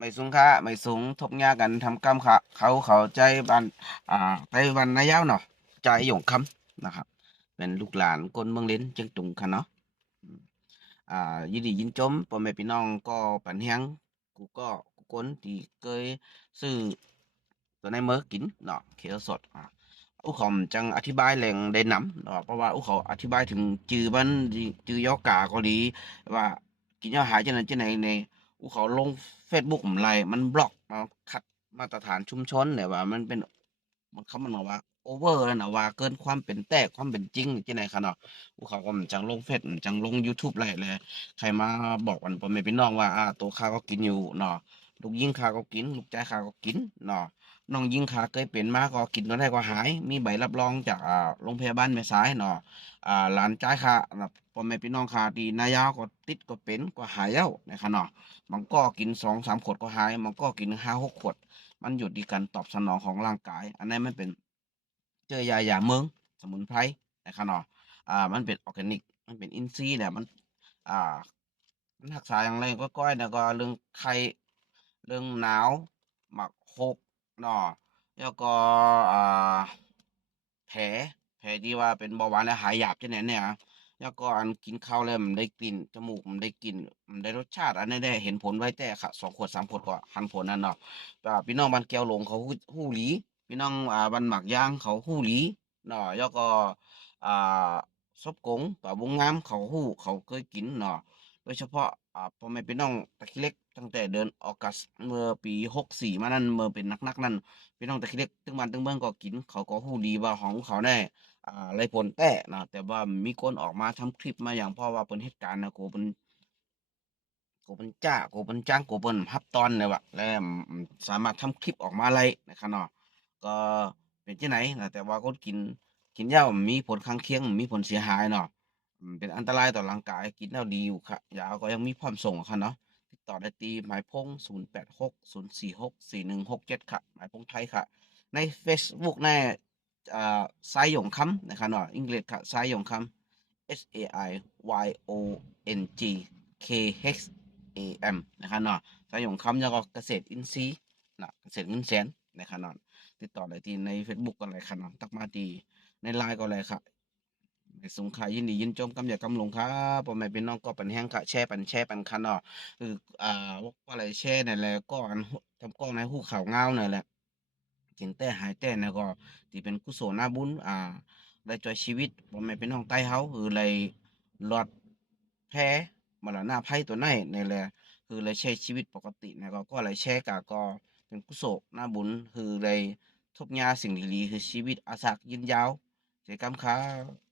ไม่สูงค่าไม่สูงทบยากันทำกรรมค่ะเขาเขาใจบันอ่าไต้หวันนายาวเนาะใจหยงคำนะครับ เป็นลูกหลานคนเมืองเล้นเจียงตุงค่ะเนาะอ่ายินดียินจมพ่อแม่พี่น้องก็ปันเฮียงกูก็กูคนที่เคยซื้อตัวในเมื่อกินเนาะเขียวสดอ่าอุขอมจังอธิบายแหล่งได้นำเนาะเพราะว่าอุเขาอธิบายถึงจือมันจือยอกาเกาหลีว่ากินยาหายจังไหนจังไหนใน กูเขาลง Facebook ผมไรมันบล็อกมาขัดมาตรฐานชุมชนเนี่ยว่า มันเป็นมันเขามันบอกว่าโอเวอร์แล้วนะว่าเกินความเป็นแตกความเป็นจริงที่ไหนคะเนาะกูเขาก็มันจังลงเฟซมันจังลงยูทูบไรเลย ใครมาบอกกันพ่อแม่พี่น้องว่าอ่าตัวข้าก็กินอยู่เนาะ ลูกยิงขาก็กิน ลูกใจขาก็กินเนาะน้องยิงขาเคยเป็นมาก็กินตัวได้ก็หาย มีใบรับรองจากอ่าโรงพยาบาลแม่สายเนาะอ่าหลานใจขาพ่อแม่พี่น้องขาที่นายาวก็ติดก็เป็นก็หายแล้วนะคะเนาะมันก็กินสองสามขวดก็หายมันก็กินห้าหกขวด มันอยู่ที่การตอบสนองของร่างกาย อันนั้นมันเป็นเจอยาหยาเมืองสมุนไพรนะครับเนาะอ่ามันเป็นออร์แกนิก มันเป็นอินทรีย์แหละมัน อ่ามันรักษาอย่างไรก็ก้อยแล้วก็เรื่องไข้ เรื่องหนาวหมักหกเนาะแล้วก็อ่าแผลแผลที่ว่าเป็นเบาหวานแล้วหายหยาบจังไหนเนี่ยแล้วก็อันกินข้าวแล้วมันได้กลิ่นจมูกมันได้กลิ่นมันได้รสชาติอันนี้ได้เห็นผลไว้แต่ค่ะสองขวดสามขวดก็หันผลนั่นเนาะอ่าพี่น้องบ้านแก้วหลงเขาฮู้หลี พี่น้องอ่าบ้านหมักย่างเขาฮู้หลีเนาะแล้วก็อ่าซบกงป่าวงงามเขาฮู้เขาเคยกินเนาะ โดยเฉพาะอ่าพ่อแม่พี่น้องตะขี้เล็ก ตั้งแต่เดือนออกัสเมื่อปีหกสี่มานั้นเมื่อเป็นนักๆนั่นพี่น้องตะขี้เล็กตึงบ้านตึงเมืองก็กิน เขาก็ฮู้ดีว่าของเขาแน่อ่าไรผลแต่นะแต่ว่ามีคนออกมาทำคลิปมาอย่างพราะว่าเป็นเหตุการณ์นะโกเป็นโกเป็นจ้าโกเป็นจ้างโกเป็นฮับตอนเลยวะแล้วสามารถทำคลิปออกมาอะไรนะครับเนาะก็เป็นที่ไหนนะแต่ว่าคนกินกินเหล้ามีผลข้างเคียงมีผลเสียหายเนาะ เป็นอันตรายต่อร่างกายกินแล้วดีอยู่ค่ะยาก็ยังมีพร้อมส่งค่ะเนาะติดต่อได้ตีหมายพงศูนย์แปดหกศูนย์สี่หกสี่หนึ่งหกเจ็ดค่ะ หมายพงไทยค่ะ ใน Facebook ในอ่าสายหยงคำนะครับเนาะอังกฤษค่ะสายหยงคำ S A I Y O N G K H A M นะครับเนาะสายหยงคำแล้วก็เกษตรอินทรีย์นะเกษตรเงินแสนนะครับเนาะติดต่อได้ที่ใน Facebook ก็เลยค่ะเนาะทักมาดีในไลน์ก็เลยค่ะ สงขายินดียินจมกำอย่ากำลงครับพ่อแม่พี่น้องก็ปันแห้งค่ะแชร์ปันแชร์ปันคันเนาะคืออ่าว่าอะไรแชร์นั่นแหละก็อันทำก้องในหูข่าวเงานั่นแหละถึงแต่หายแต่นะก็ที่เป็นกุศลนาบุญอ่าได้ช่วยชีวิตบ่แม่นพี่น้องใต้เฮาคือเลยรอดแพ้มรณะภัยตัวนั้นนี่แหละคือเลยใช้ชีวิตปกตินะก็ก็เลยแชร์กะก็เป็นกุศลนาบุญคือเลยทบยาสิ่งดีๆคือชีวิตอาสายืนยาวเจอกันครับ